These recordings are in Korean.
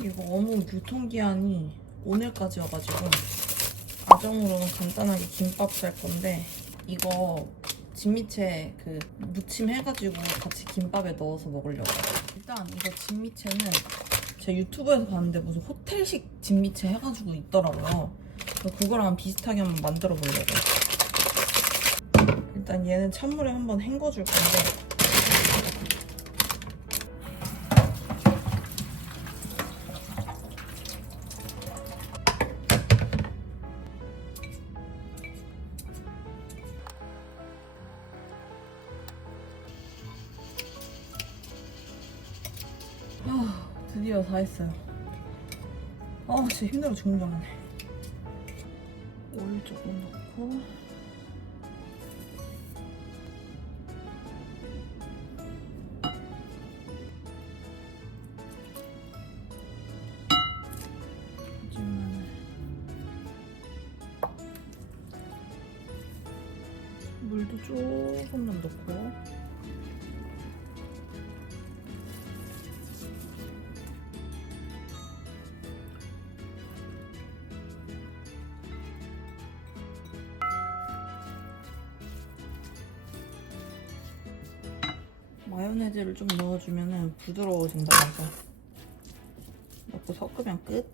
이거 어묵 유통기한이 오늘까지여가지고 가정으로는 간단하게 김밥 쌀 건데 이거 진미채 그 무침 해가지고 같이 김밥에 넣어서 먹으려고. 일단 이거 진미채는 제가 유튜브에서 봤는데 무슨 호텔식 진미채 해가지고 있더라고요. 그래서 그거랑 비슷하게 한번 만들어 보려고. 일단 얘는 찬물에 한번 헹궈줄 건데 드디어 다 했어요. 진짜 힘들어 죽는 줄 알았네. 오일 조금 넣고 다진 마늘, 물도 조금만 넣고 마요네즈를 좀 넣어주면 부드러워진다 해서 넣고 섞으면 끝.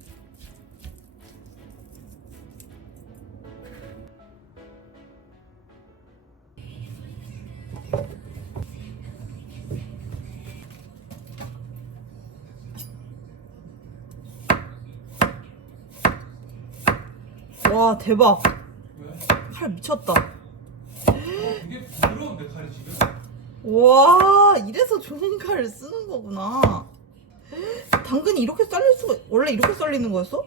와 대박. 왜? 칼 미쳤다. 되게 부드러운데 칼이 지금? 와 이래서 좋은 칼을 쓰는 거구나. 당근이 이렇게 썰릴 수가 원래 이렇게 썰리는 거였어?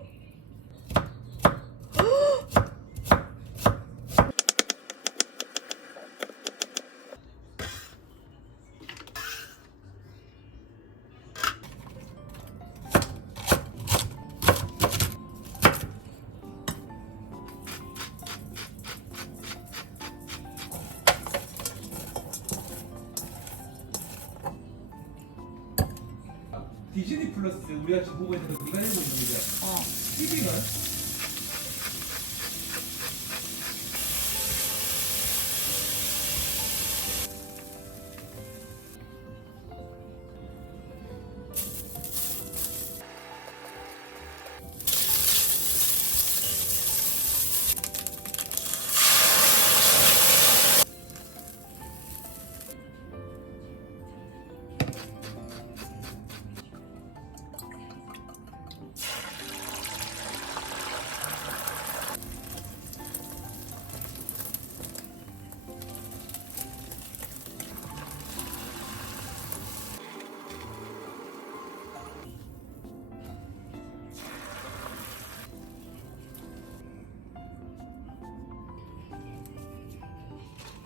디즈니 플러스 우리가 지금 보고 있는 거 네가 해보고 있는 게 TV는?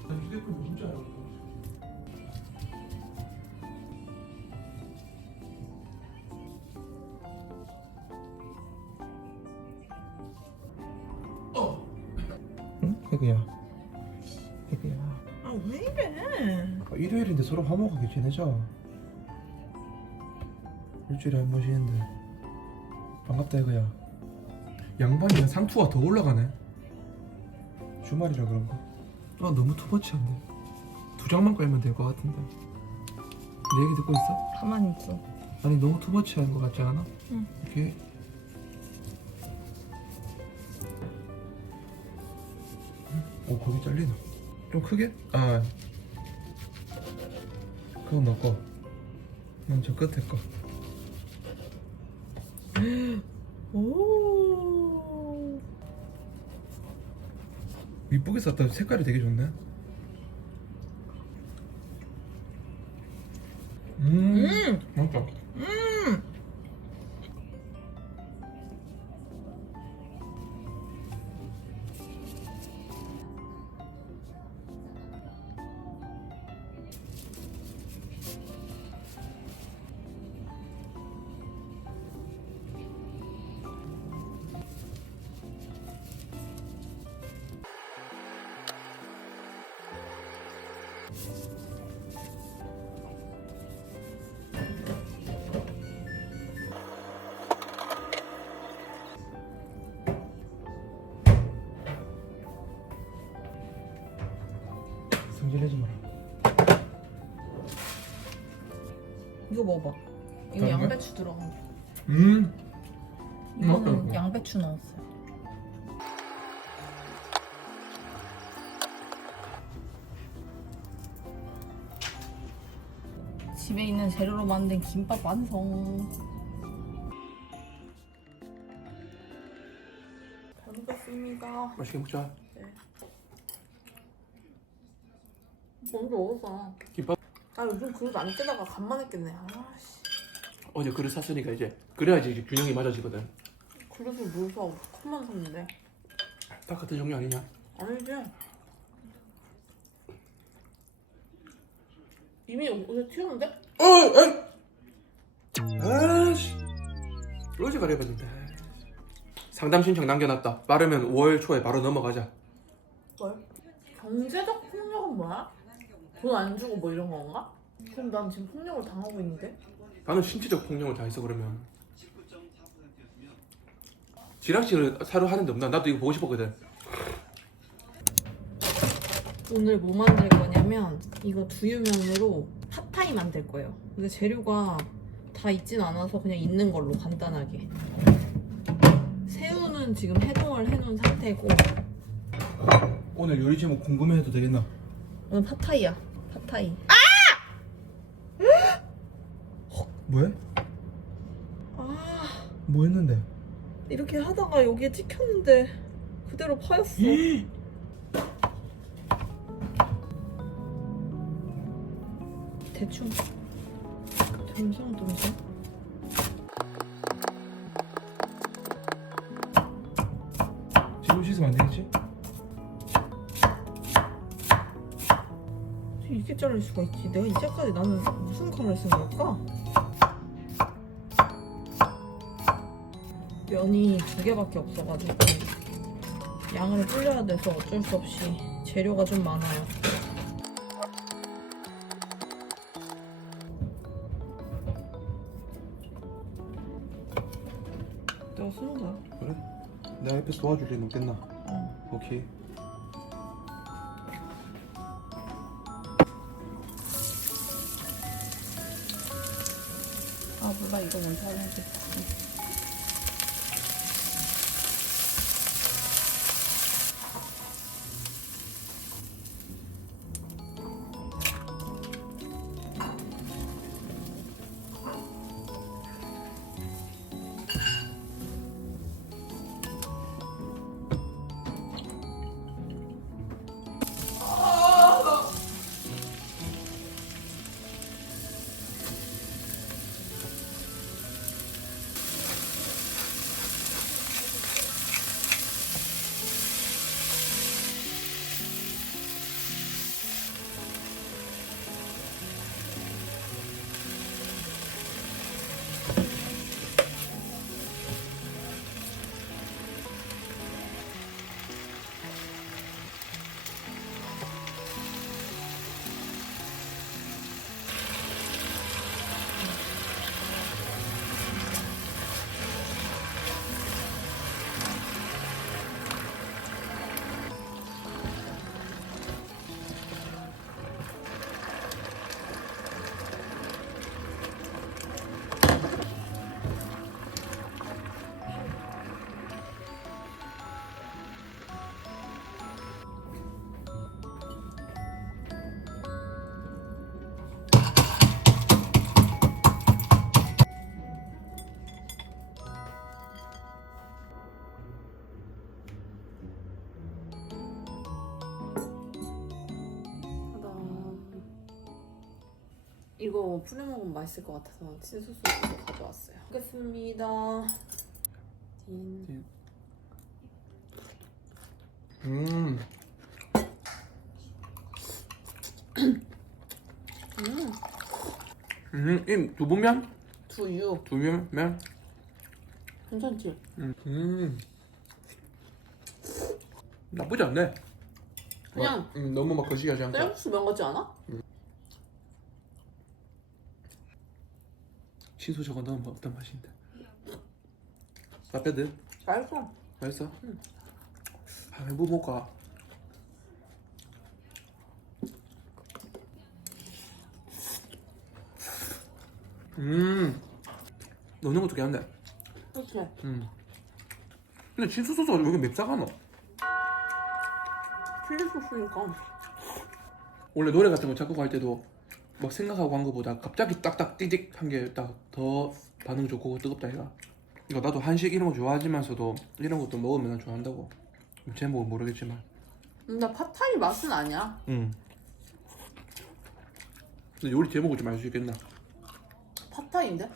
나 휴대폰 누군 줄 알았어. 응? 혜그야. 혜그야. 아 왜 이래? 일요일인데 서로 화목하게 지내자. 일주일에 한 번 쉬는데. 반갑다 혜그야. 양반이야 상투가 더 올라가네. 주말이라 그런가? 너무 투머치한데. 2장만 깔면 될 것 같은데. 내 얘기 듣고 있어? 가만히 있어. 아니 너무 투머치한 것 같지 않아? 응. 이렇게. 거기 잘리나? 좀 크게? 그건 너 거. 난 저 끝에 거. 오. 이쁘게 쌌다. 색깔이 되게 좋네. 맛있다. 성질내지 마라. 이거 먹어봐. 이거 다른 거야? 양배추 들어간 거. 맞다, 이거는 이거. 양배추 넣었어요. 집에 있는 재료로 만든 김밥 완성. 잘 먹겠습니다. 맛있게 먹자. 먼저 먹었어. 김밥 아 요즘 그릇 안 뜨다가 간만 했겠네. 아씨. 어제 그릇 샀으니까 이제 그래야지 이제 균형이 맞아지거든. 그릇을 뭘 사? 컵만 샀는데. 딱 같은 종류 아니냐? 아니지. 이미 옷에 튀었는데? 아씨. 어제 가려봤는데. 상담 신청 남겨놨다. 빠르면 5월 초에 바로 넘어가자. 뭘? 경제적 폭력은 뭐야? 돈 안 주고 뭐 이런 건가? 그럼 난 지금 폭력을 당하고 있는데? 나는 신체적 폭력을 당했어 그러면. 지락실을 사러 하는데 없나? 나도 이거 보고 싶었거든. 오늘 뭐 만들 거냐면 이거 두유면으로 팟타이 만들 거예요. 근데 재료가 다 있진 않아서 그냥 있는 걸로 간단하게. 새우는 지금 해동을 해놓은 상태고 오늘 요리 제목 궁금해해도 되겠나? 오늘 팟타이야. 팟타이. 뭐해? 아 뭐 했는데? 이렇게 하다가 여기에 찍혔는데 그대로 파였어. 대충 듬성듬성. 지금 씻으면 안 되겠지? 이렇게 자를 수가 있지. 내가 이제까지 나는 무슨 칼을 쓴 걸까? 면이 2개밖에 없어가지고 양을 불려야 돼서 어쩔 수 없이 재료가 좀 많아요. 내가 쓰는 거야. 그래? 내가 옆에서 도와줄 일 없겠나? 어. 오케이. 아 몰라 이거 먼저 하는데. 이거 뿌려 먹으면 맛있을 것 같아서 치즈 소스 가져왔어요. 먹겠습니다. 이 두부면? 두유. 두부면? 괜찮지? 나쁘지 않네. 그냥 너무 막 거시기하지 않고. 쌀국수 면 같지 않아? 신수 저거 넣으면 어떤 맛인데? 라페드? 맛있어. 맛있어? 아, 뭐 먹을까? 넣는 것도 괜찮네. 그렇지. 근데 친수 소스가 왜 이렇게 맵다가 너? 칠리 소스니까. 원래 노래 같은 거 작곡할 때도 막 생각하고 한 거보다 갑자기 딱딱 띠딕 한 게 딱 더 반응 좋고 뜨겁다 이가. 이거 나도 한식 이런 거 좋아하지만서도 이런 것도 먹으면 난 좋아한다고. 제목은 모르겠지만. 근데 팟타이 맛은 아니야. 근데 요리 제목을 좀 알 수 있겠나? 팟타이인데?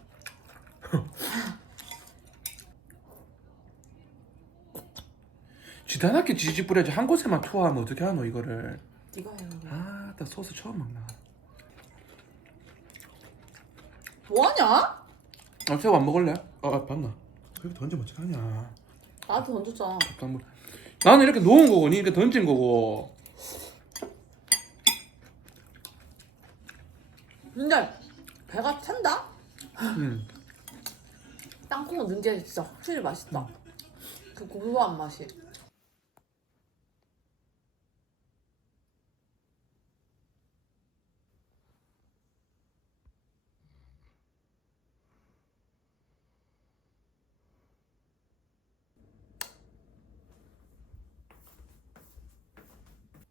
지단하게 지지 뿌려야지 한 곳에만 투하하면 어떻게 하노 이거를. 네가 해. 아, 나 소스 처음 먹나. 뭐하냐? 아, 새우 안 먹을래? 봤나? 그렇게 던지면 어떡하냐. 나한테 던졌잖아. 나는 이렇게 놓은 거고 니 이렇게 던진 거고. 근데 배가 찬다? 음. 땅콩을 넣은 게 진짜 확실히 맛있다. 그 고소한 맛이.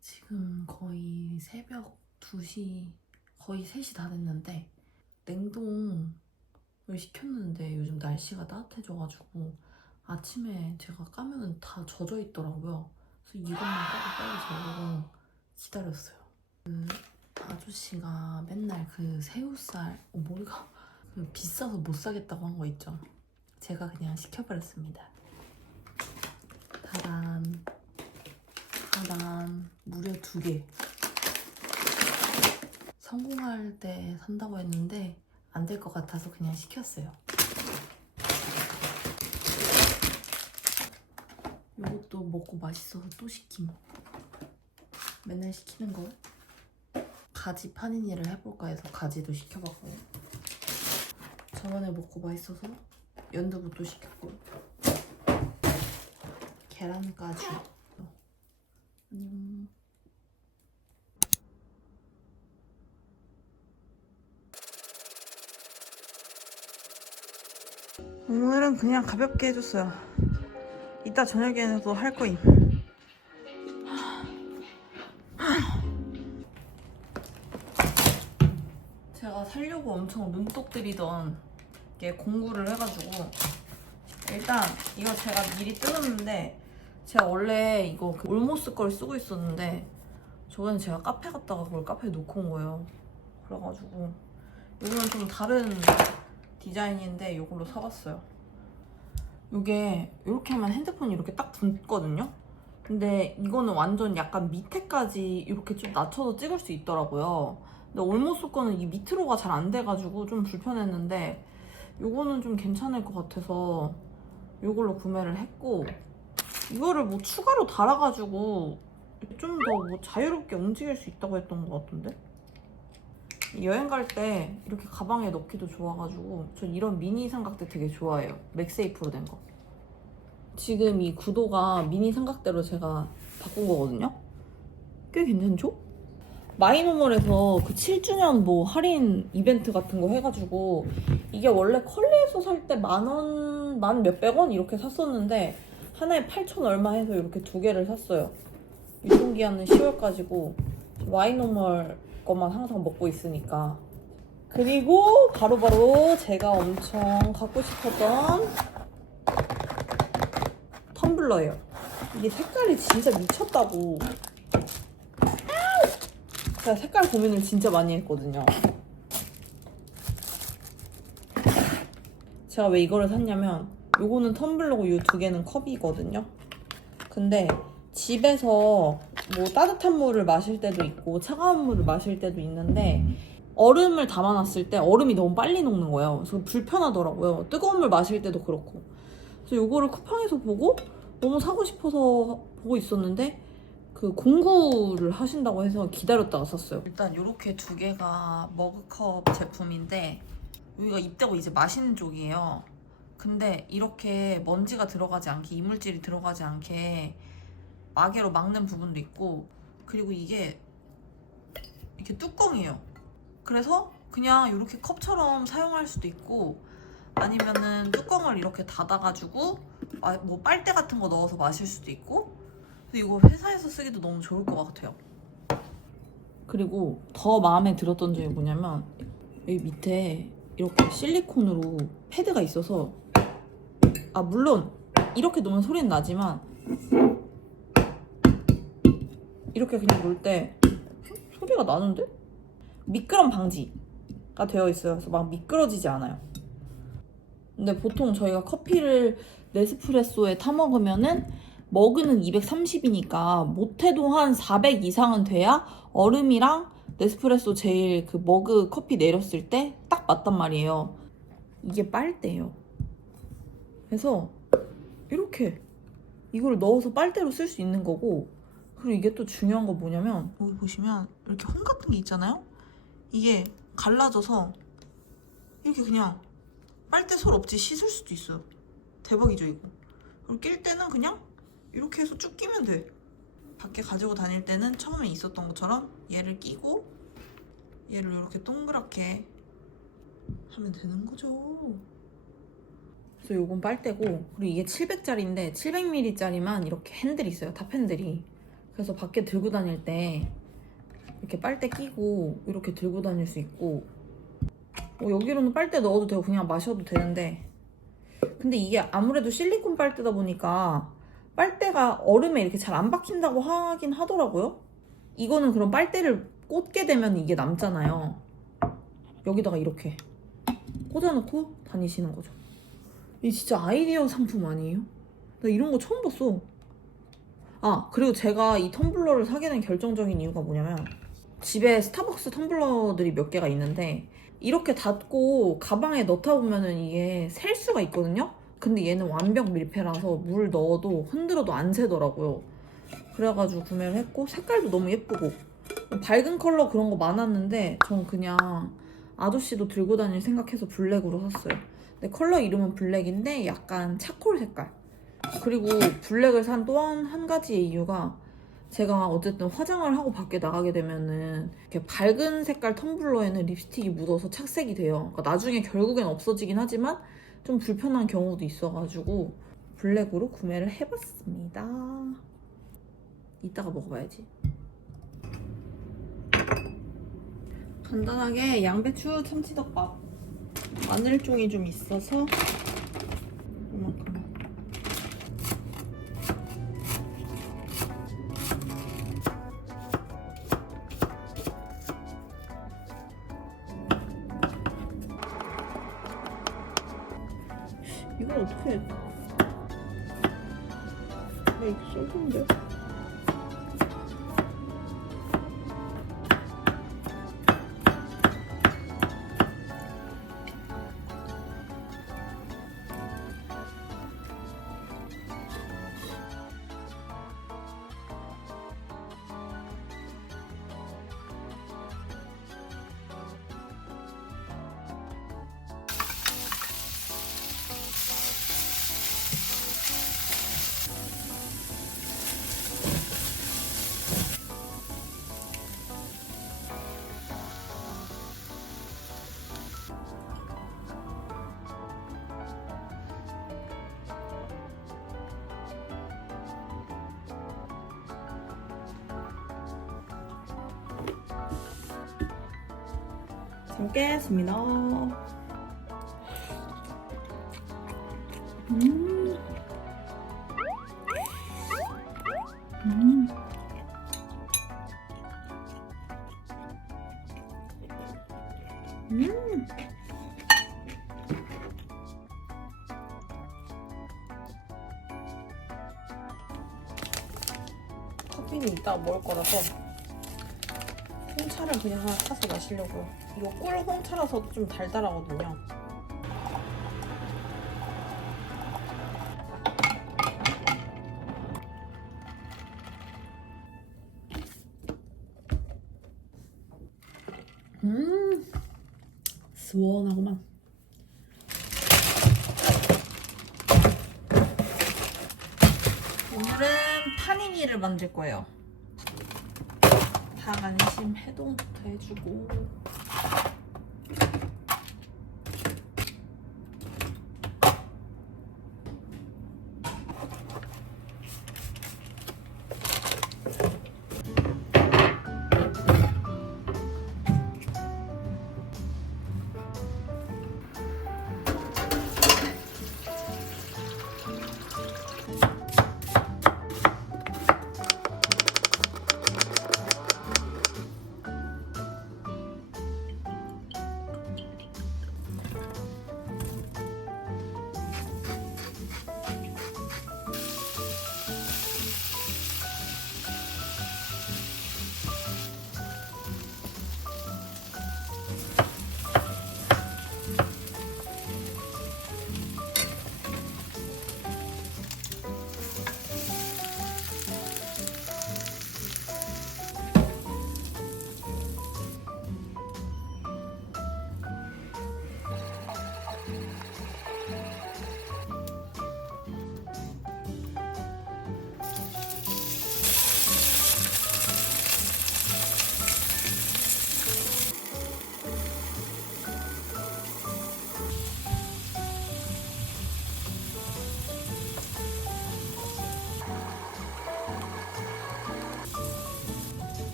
지금 거의 새벽 2시, 거의 3시 다 됐는데 냉동을 시켰는데 요즘 날씨가 따뜻해져가지고 아침에 제가 까면은 다 젖어 있더라고요. 그래서 이것만 까고 빨리 재우고 기다렸어요. 그 아저씨가 맨날 그 새우살, 머리가 그 비싸서 못 사겠다고 한 거 있죠. 제가 그냥 시켜버렸습니다. 다단 무려 2개. 성공할 때 산다고 했는데 안 될 것 같아서 그냥 시켰어요. 이것도 먹고 맛있어서 또 시킴. 맨날 시키는 거. 가지 파니니를 해볼까 해서 가지도 시켜봤고요. 저번에 먹고 맛있어서 연두부도 시켰고, 계란까지. 오늘은 그냥 가볍게 해줬어요. 이따 저녁에도 할 거임. 제가 살려고 엄청 눈독 들이던 게 공구를 해가지고, 일단 이거 제가 미리 뜯었는데, 제가 원래 이거 그 올모스 걸 쓰고 있었는데 저번에 제가 카페 갔다가 그걸 카페에 놓고 온 거예요. 그래가지고 이거는 좀 다른 디자인인데 이걸로 사봤어요. 이게 이렇게 하면 핸드폰이 이렇게 딱 붙거든요. 근데 이거는 완전 약간 밑에까지 이렇게 좀 낮춰서 찍을 수 있더라고요. 근데 올모스 거는 이 밑으로가 잘 안 돼가지고 좀 불편했는데 이거는 좀 괜찮을 것 같아서 이걸로 구매를 했고, 이거를 뭐 추가로 달아가지고 좀 더 뭐 자유롭게 움직일 수 있다고 했던 것 같은데? 여행 갈 때 이렇게 가방에 넣기도 좋아가지고 전 이런 미니 삼각대 되게 좋아해요. 맥세이프로 된 거. 지금 이 구도가 미니 삼각대로 제가 바꾼 거거든요? 꽤 괜찮죠? 마이노멀에서 그 7주년 뭐 할인 이벤트 같은 거 해가지고 이게 원래 컬리에서 살 때 만원, 만 몇백 원 이렇게 샀었는데 하나에 8,000 얼마 해서 이렇게 2개를 샀어요. 유통기한은 10월까지고 마이노멀 것만 항상 먹고 있으니까. 그리고 바로바로 제가 엄청 갖고 싶었던 텀블러예요. 이게 색깔이 진짜 미쳤다고. 제가 색깔 고민을 진짜 많이 했거든요. 제가 왜 이거를 샀냐면 요거는 텀블러고 요 두 개는 컵이거든요. 근데 집에서 뭐 따뜻한 물을 마실 때도 있고 차가운 물을 마실 때도 있는데 얼음을 담아놨을 때 얼음이 너무 빨리 녹는 거예요. 그래서 불편하더라고요. 뜨거운 물 마실 때도 그렇고. 그래서 요거를 쿠팡에서 보고 너무 사고 싶어서 보고 있었는데 그 공구를 하신다고 해서 기다렸다가 샀어요. 일단 요렇게 두 개가 머그컵 제품인데 여기가 입대고 이제 마시는 쪽이에요. 근데 이렇게 먼지가 들어가지 않게 이물질이 들어가지 않게 마개로 막는 부분도 있고 그리고 이게 이렇게 뚜껑이에요. 그래서 그냥 이렇게 컵처럼 사용할 수도 있고 아니면은 뚜껑을 이렇게 닫아가지고 뭐 빨대 같은 거 넣어서 마실 수도 있고 그래서 이거 회사에서 쓰기도 너무 좋을 것 같아요. 그리고 더 마음에 들었던 점이 뭐냐면 여기 밑에 이렇게 실리콘으로 패드가 있어서 물론 이렇게 놓으면 소리는 나지만 이렇게 그냥 놓을 때 소리가 나는데? 미끄럼 방지가 되어 있어요. 그래서 막 미끄러지지 않아요. 근데 보통 저희가 커피를 네스프레소에 타 먹으면은 머그는 230이니까 못해도 한 400 이상은 돼야 얼음이랑 네스프레소 제일 그 머그 커피 내렸을 때 딱 맞단 말이에요. 이게 빨대예요. 그래서 이렇게 이걸 넣어서 빨대로 쓸 수 있는 거고 그리고 이게 또 중요한 거 뭐냐면 여기 보시면 이렇게 홈 같은 게 있잖아요? 이게 갈라져서 이렇게 그냥 빨대솔 없이 씻을 수도 있어요. 대박이죠 이거. 그리고 낄 때는 그냥 이렇게 해서 쭉 끼면 돼. 밖에 가지고 다닐 때는 처음에 있었던 것처럼 얘를 끼고 얘를 이렇게 동그랗게 하면 되는 거죠. 그래서 요건 빨대고 그리고 이게 700짜리인데 700ml짜리만 이렇게 핸들이 있어요. 탑 핸들이. 그래서 밖에 들고 다닐 때 이렇게 빨대 끼고 이렇게 들고 다닐 수 있고 여기로는 빨대 넣어도 되고 그냥 마셔도 되는데 근데 이게 아무래도 실리콘 빨대다 보니까 빨대가 얼음에 이렇게 잘 안 박힌다고 하긴 하더라고요. 이거는 그럼 빨대를 꽂게 되면 이게 남잖아요. 여기다가 이렇게 꽂아놓고 다니시는 거죠. 이게 진짜 아이디어 상품 아니에요? 나 이런 거 처음 봤어. 그리고 제가 이 텀블러를 사게 된 결정적인 이유가 뭐냐면 집에 스타벅스 텀블러들이 몇 개가 있는데 이렇게 닫고 가방에 넣다 보면은 이게 셀 수가 있거든요? 근데 얘는 완벽 밀폐라서 물 넣어도 흔들어도 안 새더라고요. 그래가지고 구매를 했고 색깔도 너무 예쁘고 밝은 컬러 그런 거 많았는데 전 그냥 아저씨도 들고 다닐 생각해서 블랙으로 샀어요. 근데 컬러 이름은 블랙인데 약간 차콜 색깔. 그리고 블랙을 산 또 한 가지의 이유가 제가 어쨌든 화장을 하고 밖에 나가게 되면은 이렇게 밝은 색깔 텀블러에는 립스틱이 묻어서 착색이 돼요. 그러니까 나중에 결국엔 없어지긴 하지만 좀 불편한 경우도 있어가지고 블랙으로 구매를 해봤습니다. 이따가 먹어봐야지. 간단하게 양배추 참치덮밥. 마늘종이 좀 있어서 이만큼만. 이걸 어떻게 해? 왜 이렇게 쏠던데? 잘 먹겠습니다. 음. 커피는 이따가 먹을 거라서 홍차를 그냥 하나 타서 마시려고요. 이거 꿀 홍차라서 좀 달달하거든요. 시원하구만. 오늘은 파니니를 만들 거예요. 닭 안심 해동부터 해주고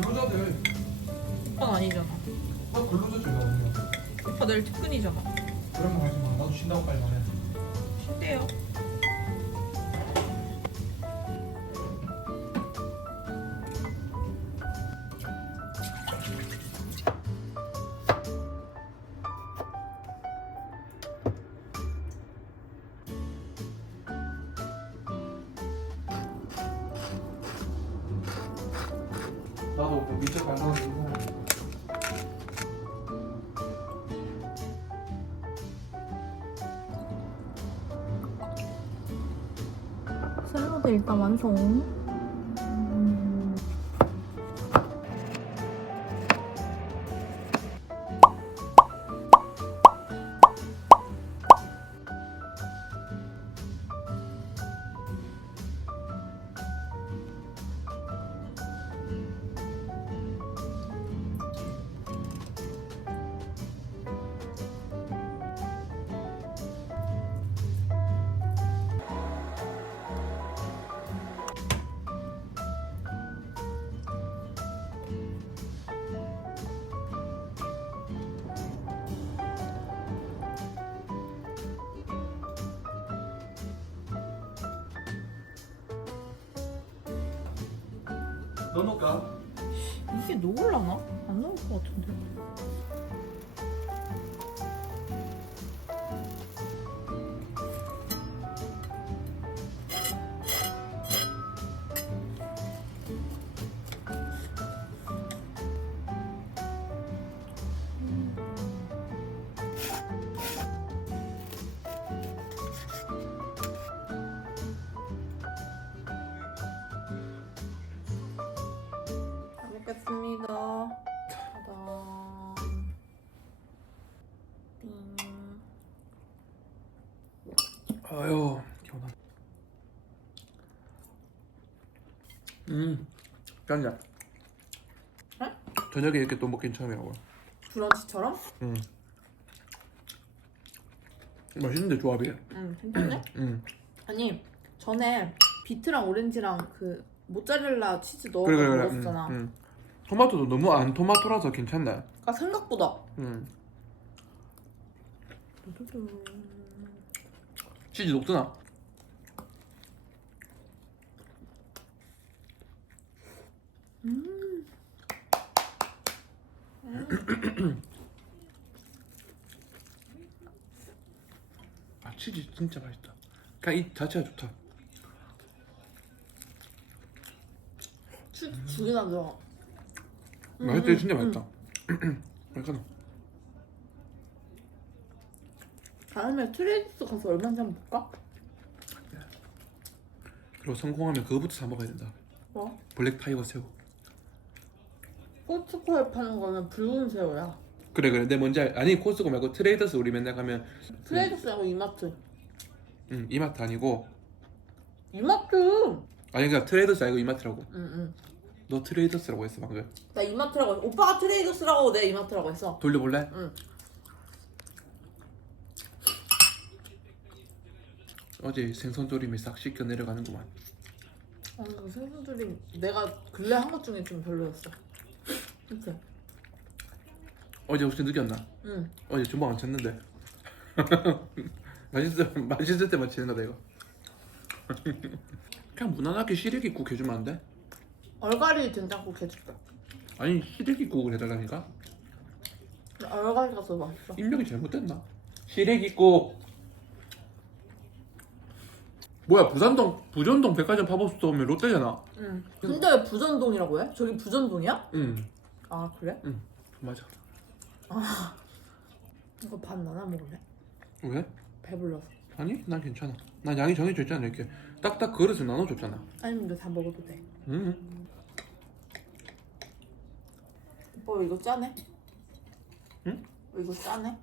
근로자들 오빠는 아니잖아. 나 근로자 제가 없냐? 오빠 내일 퇴근이잖아. 그런 거 하지 마. 나도 쉰다고 빨리 말해. 쉰대요. 나도 그 밑에 발광 들고. 샐러드 일단 완성. 넣어놓을까? 이게 녹을라나? 안 녹을 것 같은데. 잘 먹겠습니다. 짜잔. 띵. 아유 개운하네. 짠자. 응? 저녁에 이렇게 또 먹긴 처음이라고. 브런치처럼? 맛있는데 조합이. 괜찮네? 아니 전에 비트랑 오렌지랑 그 모짜렐라 치즈 넣어서 그래. 먹었잖아. 토마토도 너무 안 토마토라서 괜찮네. 그러니까 생각보다. 치즈 녹드나? 아 치즈 진짜 맛있다. 그냥 이 자체가 좋다. 치즈 두 개나 들어가. 맛있다. 진짜 맛있다. 맛있잖아. 다음에 트레이더스 가서 얼마인지 한번 볼까? 그리고 성공하면 그거부터 사 먹어야 된다. 뭐? 블랙 타이거 새우. 코스코에 파는 거는 붉은 새우야. 그래 근데 뭔지 아니 코스코 말고 트레이더스 우리 맨날 가면 트레이더스하고 이마트. 이마트 아니고 이마트! 아니 그러니까 트레이더스 아니고 이마트라고. 응. 너 트레이더스라고 했어 방금. 나 이마트라고 했어. 오빠가 트레이더스라고 내가 이마트라고 했어. 돌려볼래? 응. 어제 생선조림이 싹 씻겨 내려가는구만. 아니 그 생선들이 내가 근래 한 것 중에 좀 별로였어. 그치? 어제 혹시 느꼈나? 응. 어제 주먹 안 쳤는데. 맛있을 때만 치는 거다 이거. 그냥 무난하게 시래기국 해주면 안 돼? 얼갈이 된장국 해줄게. 아니 시래기국을 해달라니까? 얼갈이가 더 맛있어. 입력이 잘못됐나? 시래기국. 뭐야 부전동 백화점 팝업스토어 오면 롯데잖아. 응. 근데 왜 부전동이라고 해? 저기 부전동이야? 응 아 그래? 맞아. 이거 밥 나눠 먹을래? 왜? 배불러서. 아니 난 괜찮아. 난 양이 정해져 있잖아. 이렇게 딱딱 그릇을 나눠줬잖아. 아니 근데 다 먹어도 돼. 응. 오빠 이거 짜네? 응? 이거 짜네?